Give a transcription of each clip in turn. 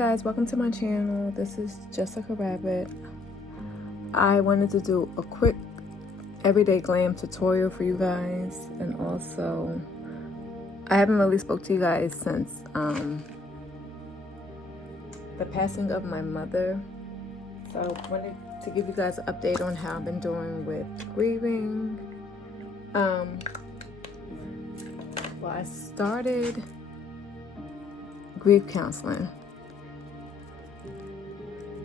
guys, welcome to my channel. This is Jessica Rabbit. I wanted to do a quick everyday glam tutorial for you guys, and also I haven't really spoke to you guys since the passing of my mother, so I wanted to give you guys an update on how I've been doing with grieving. Well, I started grief counseling,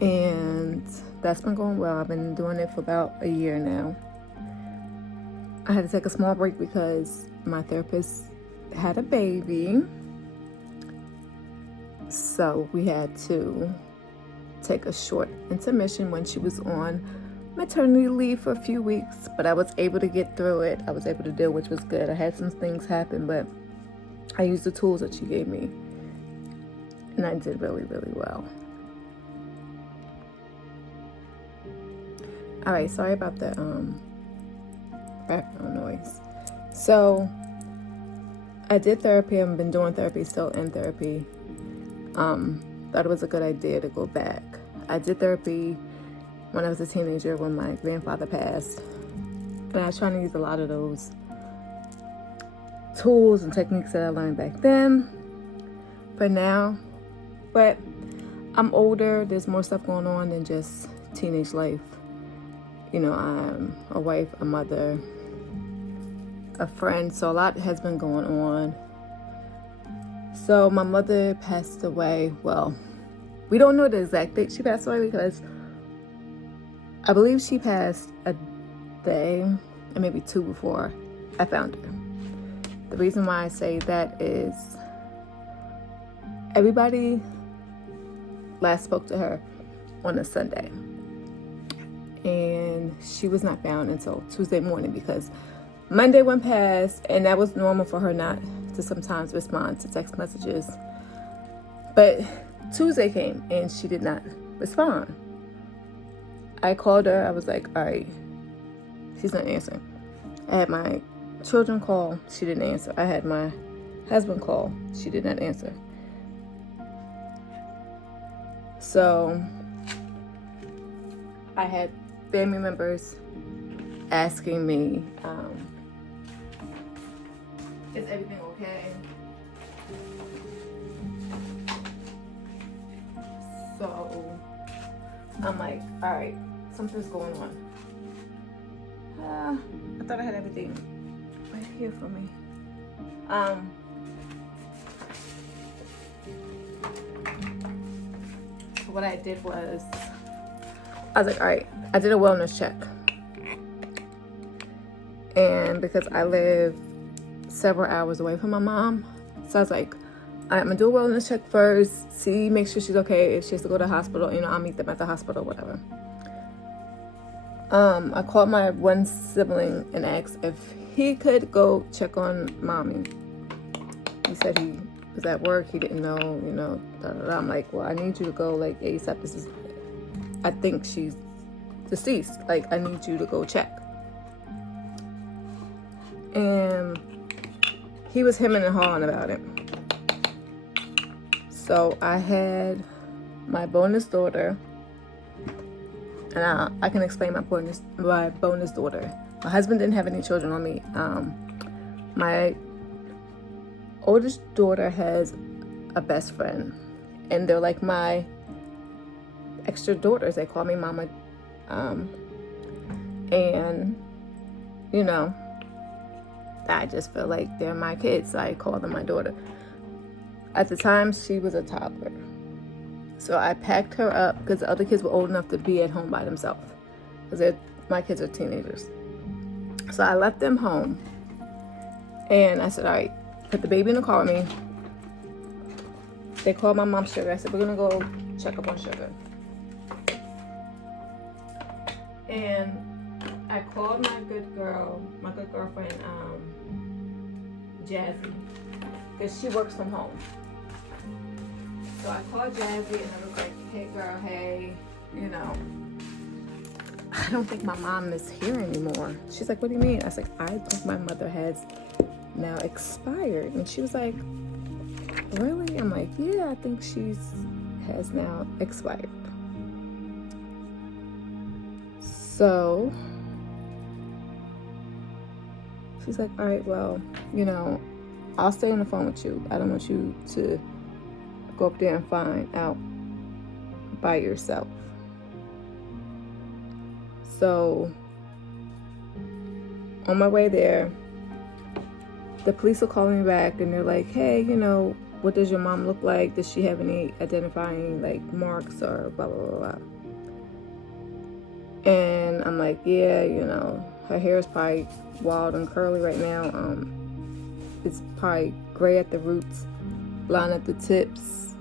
and that's been going well. I've been doing it for about a year now. I had to take a small break because my therapist had a baby, so we had to take a short intermission when she was on maternity leave for a few weeks, but I was able to get through it. I was able to deal, which was good. I had some things happen, but I used the tools that she gave me, and I did really, really well. All right, sorry about the background noise. So I did therapy. I've been doing therapy, still in therapy. Thought it was a good idea to go back. I did therapy when I was a teenager when my grandfather passed, and I was trying to use a lot of those tools and techniques that I learned back then for now. But I'm older, there's more stuff going on than just teenage life. You know, I'm a wife, a mother, a friend, so a lot has been going on. So my mother passed away. Well, we don't know the exact date she passed away because I believe she passed a day and maybe two before I found her. The reason why I say that is everybody last spoke to her on a Sunday, and she was not found until Tuesday morning because Monday went past, and that was normal for her not to sometimes respond to text messages. But Tuesday came and she did not respond. I called her. I was like, all right, she's not answering. I had my children call. She didn't answer. I had my husband call. She did not answer. So I had family members asking me, is everything okay? So I'm like, all right, something's going on. I thought I had everything right here for me. So what I did was, I was like, all right, I did a wellness check. And because I live several hours away from my mom, so I was like, I'm gonna do a wellness check first, see, make sure she's okay. If she has to go to the hospital, you know, I'll meet them at the hospital, whatever. I called my one sibling and asked if he could go check on mommy. He said he was at work, he didn't know, you know, da, da, da. I'm like, well, I need you to go like ASAP. I think she's deceased. Like, I need you to go check. And he was hemming and hawing about it. So I had my bonus daughter, and I can explain my bonus daughter. My husband didn't have any children on me. My oldest daughter has a best friend, and they're like my extra daughters. They call me mama. And, you know, I just feel like they're my kids, so I call them my daughter. At the time, she was a toddler. So I packed her up because the other kids were old enough to be at home by themselves, because my kids are teenagers. So I left them home, and I said, all right, put the baby in the car with me. They called my mom, Sugar. I said, we're going to go check up on Sugar. And I called my good girlfriend, Jazzy, because she works from home. So I called Jazzy and I was like, hey girl, hey, you know, I don't think my mom is here anymore. She's like, what do you mean? I was like, I think my mother has now expired. And she was like, really? I'm like, yeah, I think she's has now expired. So she's like, all right, well, I'll stay on the phone with you. I don't want you to go up there and find out by yourself. So on my way there, the police will call me back and they're like, hey, what does your mom look like? Does she have any identifying marks or blah, blah, blah, blah. And I'm like, yeah, her hair is probably wild and curly right now. It's probably gray at the roots, blonde at the tips.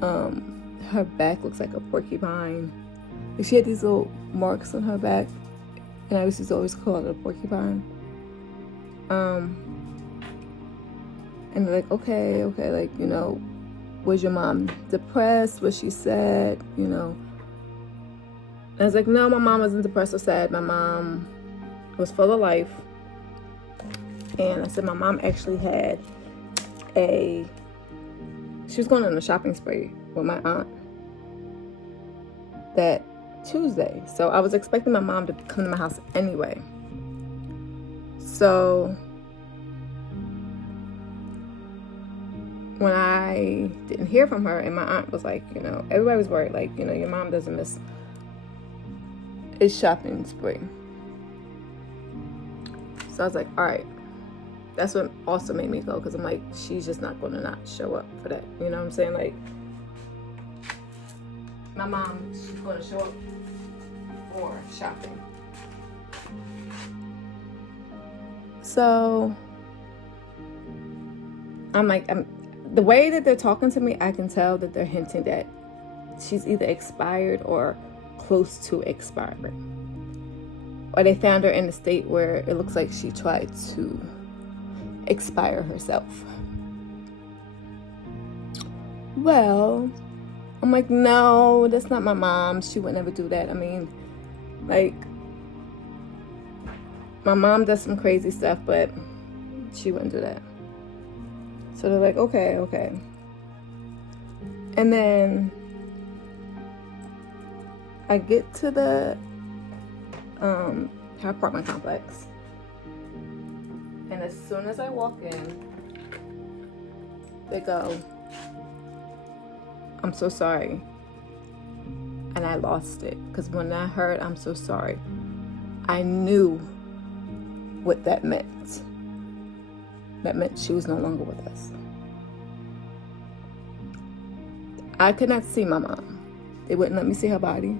Her back looks like a porcupine. She had these little marks on her back, and I used to always call it a porcupine. And they're like, okay, was your mom depressed? Was she sad? I was like, no, my mom wasn't depressed or sad. My mom was full of life. And I said my mom actually had she was going on a shopping spree with my aunt that Tuesday. So I was expecting my mom to come to my house anyway. So when I didn't hear from her, and my aunt was like, everybody was worried, your mom doesn't miss a shopping spree. So I was like, all right. That's what also made me go, because I'm like, she's just not going to not show up for that. You know what I'm saying? My mom, she's going to show up for shopping. So I'm like, the way that they're talking to me, I can tell that they're hinting that she's either expired or close to expiring. Or they found her in a state where it looks like she tried to expire herself. Well, I'm like, no, that's not my mom. She would never do that. I mean, my mom does some crazy stuff, but she wouldn't do that. So they're like, okay. And then I get to the her apartment complex. And as soon as I walk in, they go, I'm so sorry. And I lost it. Because when I heard I'm so sorry, I knew what that meant. That meant she was no longer with us. I could not see my mom. They wouldn't let me see her body.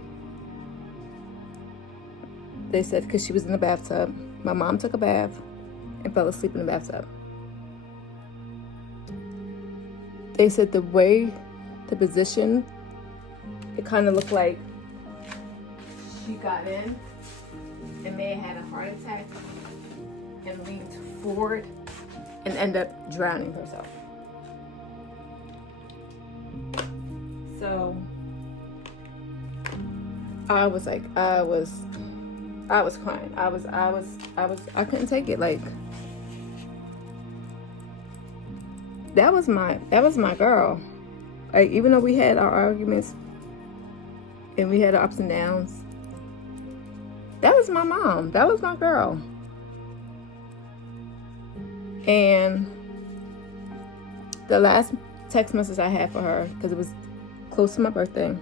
They said because she was in the bathtub. My mom took a bath and fell asleep in the bathtub. They said the way, the position, it kind of looked like she got in and may have had a heart attack and leaned forward and ended up drowning herself. So I was crying. I couldn't take it. That was my girl. Even though we had our arguments and we had our ups and downs, that was my mom. That was my girl. And the last text message I had for her, because it was close to my birthday,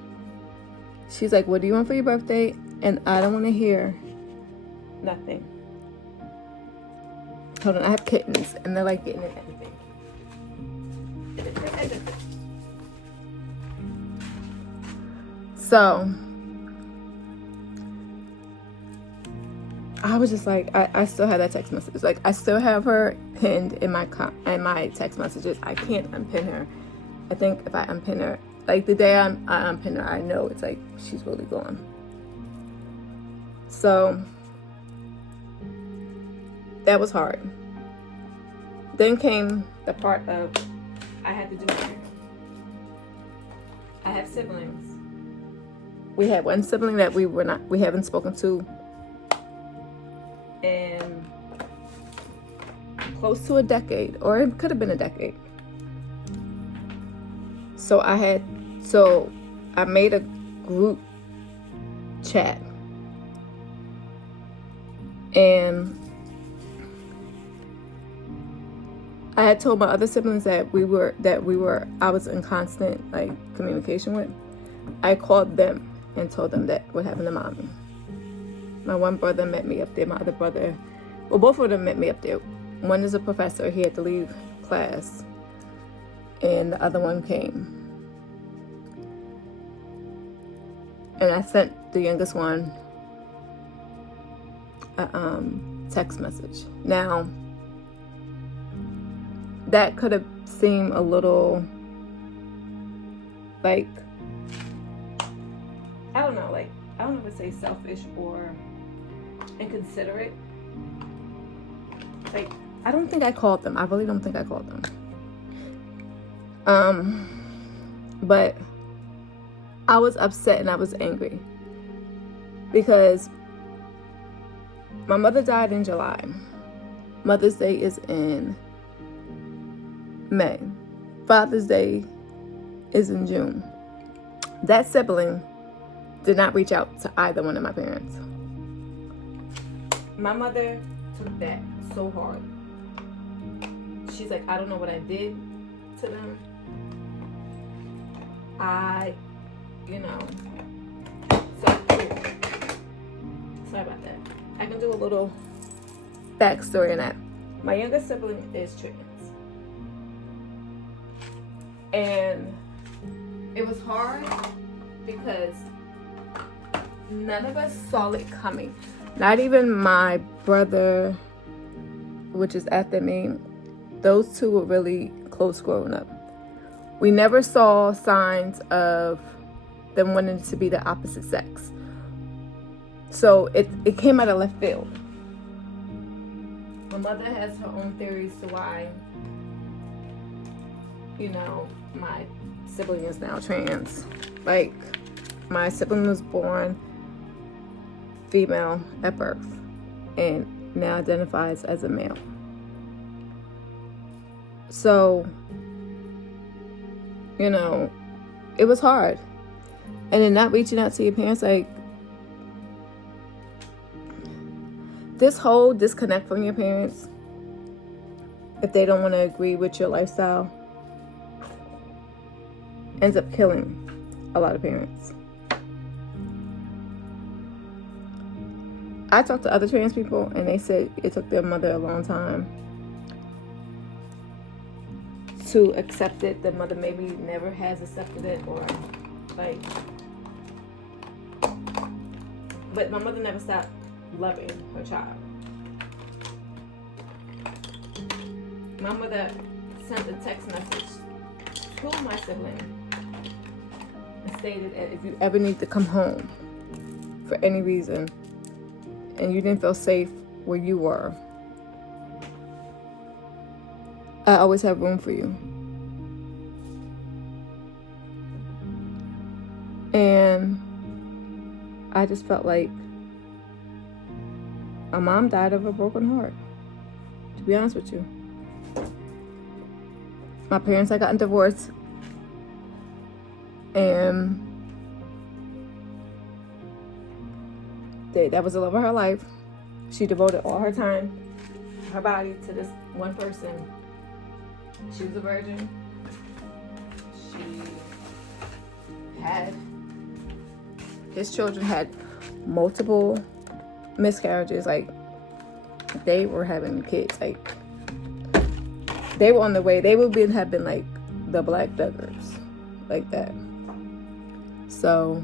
she's like, what do you want for your birthday? And I don't want to hear nothing. Hold on, I have kittens and they're getting at everything. So I was just I still have that text message. I still have her pinned in my text messages. I can't unpin her. I think if I unpin her, the day I unpin her, I know it's she's really gone. So that was hard. Then came the part of I had to do it. I have siblings. We had one sibling that we haven't spoken to in close to a decade, or it could have been a decade. So I made a group chat, and I had told my other siblings that I was in constant like communication with. I called them and told them that what happened to mommy. My one brother met me up there. My other brother, well, both of them met me up there. One is a professor. He had to leave class, and the other one came. And I sent the youngest one a text message. Now, that could have seemed a little like, I don't know if it's say selfish or inconsiderate. Like, I don't think I called them. I really don't think I called them. But I was upset and I was angry because my mother died in July. Mother's Day is in May. Father's Day is in June. That sibling did not reach out to either one of my parents. My mother took that so hard. She's like, I don't know what I did to them. Sorry about that. I can do a little backstory on that. My younger sibling is trans. And it was hard because none of us saw it coming. Not even my brother, which is after me. Those two were really close growing up. We never saw signs of them wanting to be the opposite sex. So it came out of left field. My mother has her own theories to why, my sibling is now trans. Like, my sibling was born female at birth and now identifies as a male. So, it was hard. And then not reaching out to your parents, like, this whole disconnect from your parents, if they don't want to agree with your lifestyle, ends up killing a lot of parents. I talked to other trans people and they said it took their mother a long time to accept it. The mother maybe never has accepted it, or like, but my mother never stopped loving her child. My mother sent a text message to my sibling and stated that if you ever need to come home for any reason and you didn't feel safe where you were, I always have room for you. And I just felt like my mom died of a broken heart, to be honest with you. My parents had gotten divorced, and that was the love of her life. She devoted all her time, her body, to this one person. She was a virgin. His children had multiple miscarriages. Like, they were having kids. Like, they were on the way. They would have been like the Black Duggars, like that. So,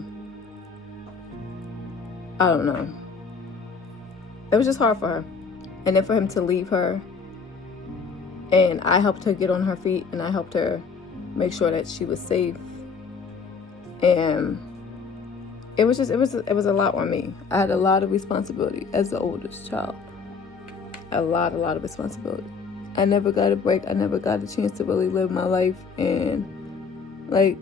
I don't know. It was just hard for her. And then for him to leave her. And I helped her get on her feet, and I helped her make sure that she was safe. And it was a lot on me. I had a lot of responsibility as the oldest child. A lot of responsibility. I never got a break. I never got a chance to really live my life and, like,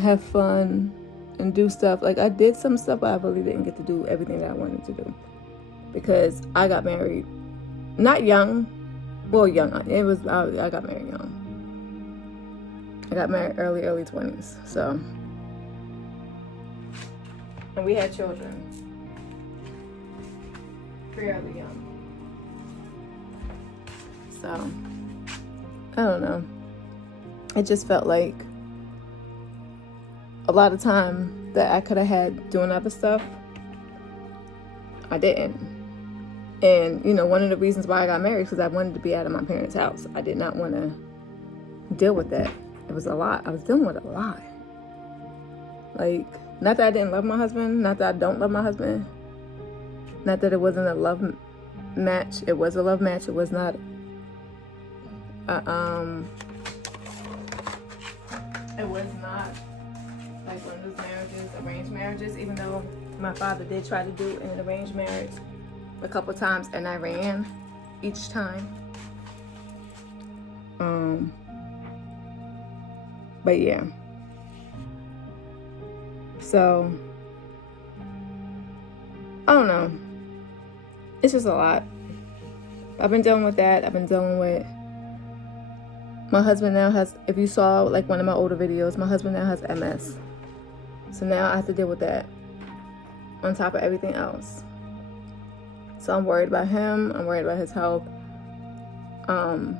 have fun and do stuff. Like, I did some stuff, but I really didn't get to do everything that I wanted to do. Because I got married, not young. Well, young. I got married young. I got married early 20s. So, And we had children. Fairly young. So, I don't know. It just felt like a lot of time that I could have had doing other stuff, I didn't. And, you know, one of the reasons why I got married is because I wanted to be out of my parents' house. I did not want to deal with that. It was a lot. I was dealing with a lot. Like, not that I didn't love my husband, not that I don't love my husband, not that it wasn't a love match. It was a love match. It was not it was not like one of those marriages, arranged marriages, even though my father did try to do an arranged marriage a couple times and I ran each time. But yeah. So, I don't know. It's just a lot. I've been dealing with that. I've been dealing with my husband now has, if you saw like one of my older videos, my husband now has MS. So now I have to deal with that on top of everything else. So I'm worried about him. I'm worried about his health. I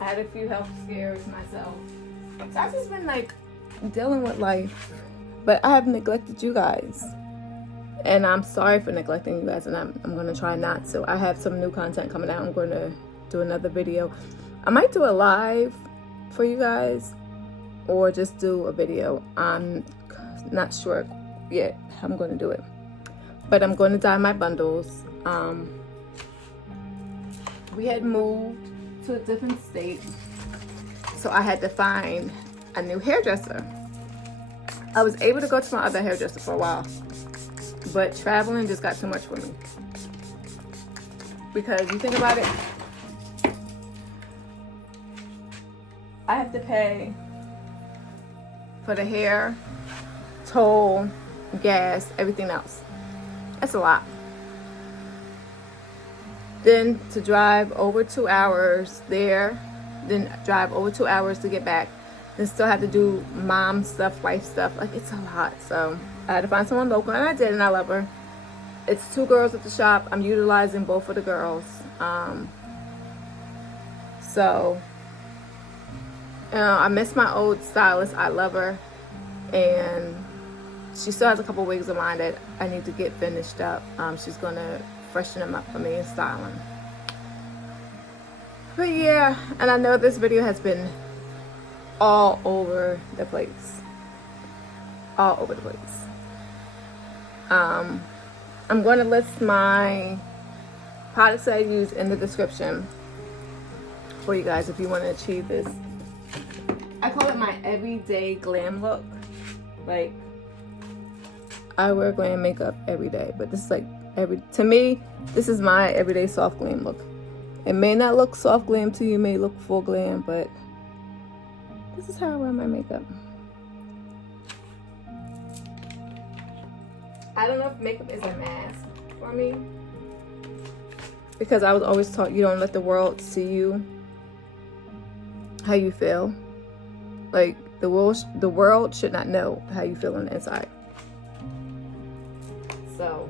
had a few health scares myself. So I've just been like dealing with life. But I have neglected you guys. And I'm sorry for neglecting you guys, and I'm going to try not to. I have some new content coming out. I'm going to do another video. I might do a live for you guys or just do a video. I'm not sure yet how I'm going to do it. But I'm going to dye my bundles. We had moved to a different state, so I had to find a new hairdresser. I was able to go to my other hairdresser for a while, but traveling just got too much for me. Because you think about it, I have to pay for the hair, toll, gas, everything else. That's a lot. Then to drive over 2 hours there, then drive over 2 hours to get back, then still have to do mom stuff, wife stuff. Like, it's a lot. So I had to find someone local, and I did, and I love her. It's 2 girls at the shop. I'm utilizing both of the girls. So, you know, I miss my old stylist. I love her. And she still has a couple wigs of mine that I need to get finished up. She's going to freshen them up for me and style them. But yeah, and I know this video has been all over the place. All over the place. I'm going to list my products that I use in the description for you guys if you want to achieve this. I call it my everyday glam look. Like, I wear glam makeup every day, but this is like to me, this is my everyday soft glam look. It may not look soft glam to you, it may look full glam, but this is how I wear my makeup. I don't know if makeup is a mask for me, because I was always taught you don't let the world see you how you feel. Like, the world should not know how you feel on the inside. So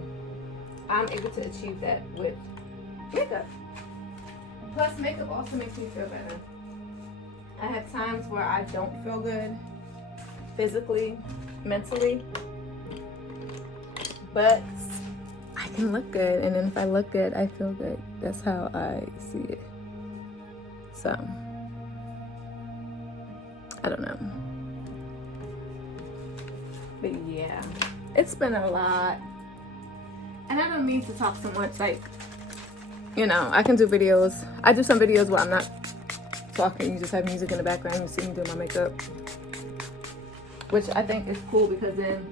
I'm able to achieve that with makeup. Plus, makeup also makes me feel better. I have times where I don't feel good physically, mentally, but I can look good, and then if I look good, I feel good. That's how I see it. So, I don't know. But yeah, it's been a lot. And I don't mean to talk so much. Like, you know, I can do videos. I do some videos where I'm not talking. You just have music in the background. You see me do my makeup. Which I think is cool, because then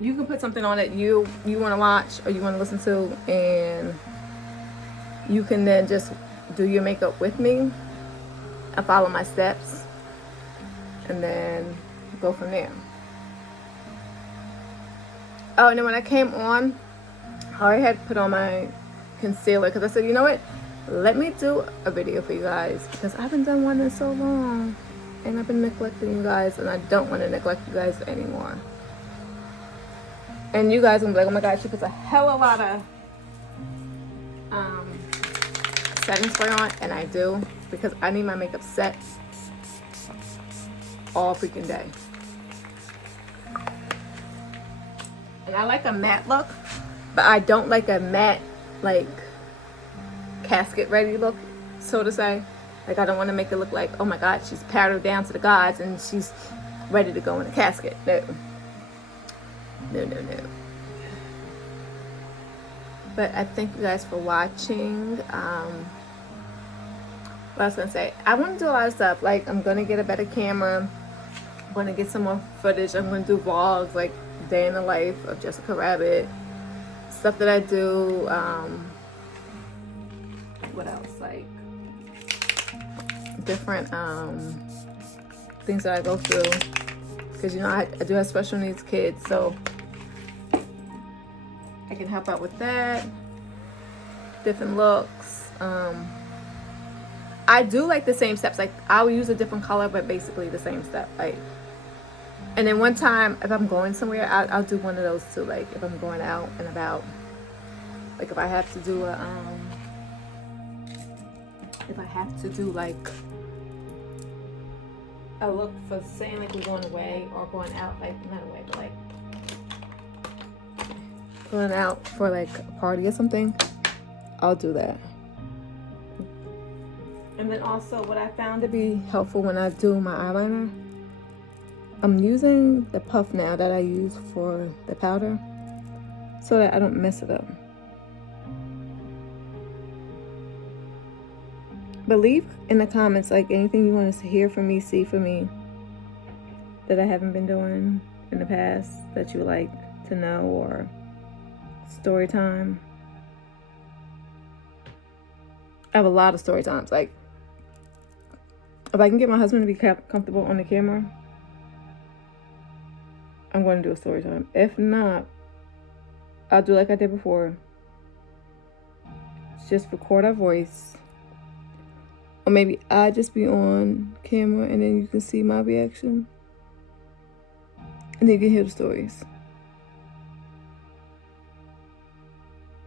you can put something on that you want to watch or you want to listen to, and you can then just do your makeup with me and follow my steps, and then go from there. Oh, and then when I came on, I already had put on my concealer, because I said, you know what, let me do a video for you guys, because I haven't done one in so long. And I've been neglecting you guys, and I don't want to neglect you guys anymore. And you guys gonna be like, oh my god, she puts a hell of a lot of setting spray on, and I do, because I need my makeup set all freaking day. And I like a matte look, but I don't like a matte, like, casket ready look, so to say. Like, I don't want to make it look like, oh my god, she's powdered down to the gods and she's ready to go in a casket. No. No, no, no. But I thank you guys for watching. What I was gonna say, I want to do a lot of stuff. Like, I'm gonna get a better camera. I'm gonna get some more footage. I'm gonna do vlogs, like day in the life of Jessica Rabbit, stuff that I do. What else? Like different things that I go through, because you know I do have special needs kids, so I can help out with that. Different looks. I do like the same steps. Like, I'll use a different color, but basically the same step. Like, and then one time, if I'm going somewhere, I'll do one of those too. Like, if I'm going out and about, like if I have to do a like a look for saying like we're going away or going out, like not away, but like going out for like a party or something, I'll do that. And then also what I found to be helpful when I do my eyeliner, I'm using the puff now that I use for the powder so that I don't mess it up. But leave in the comments like anything you want to hear from me, see from me that I haven't been doing in the past that you would like to know, or story time. I have a lot of story times. Like, if I can get my husband to be comfortable on the camera, I'm going to do a story time. If not, I'll do like I did before. Just record our voice. Or maybe I just be on camera and then you can see my reaction. And then you can hear the stories.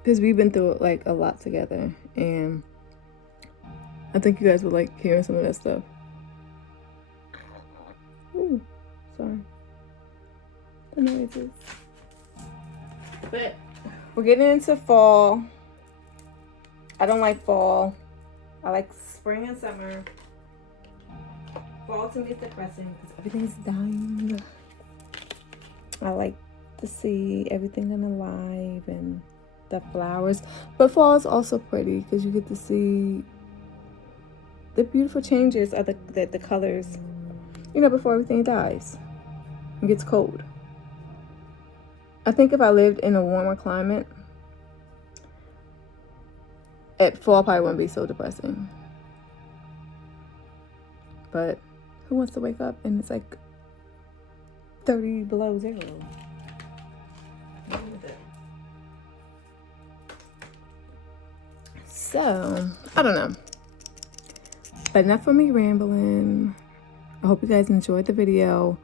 Because we've been through like a lot together. And I think you guys would like hearing some of that stuff. Ooh, sorry. The noises. But we're getting into fall. I don't like fall. I like spring and summer. Fall to me is depressing because everything's dying. I like to see everything come alive and the flowers. But fall is also pretty because you get to see the beautiful changes of the colors, you know, before everything dies and gets cold. I think if I lived in a warmer climate, fall probably wouldn't be so depressing. But who wants to wake up and it's like 30 below zero? So, I don't know. But enough for me rambling. I hope you guys enjoyed the video.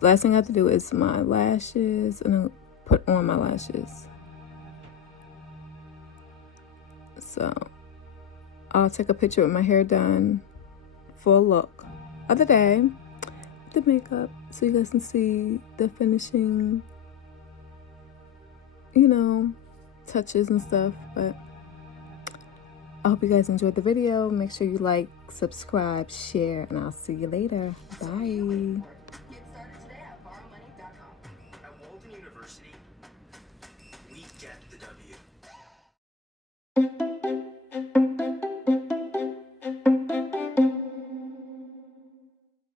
Last thing I have to do is my lashes, and then put on my lashes. So I'll take a picture with my hair done, full look of the day, the makeup, so you guys can see the finishing, you know, touches and stuff. But I hope you guys enjoyed the video. Make sure you like, subscribe, share, and I'll see you later. Bye. Get started today at borrowmoney.com. At Walden University, we get the W.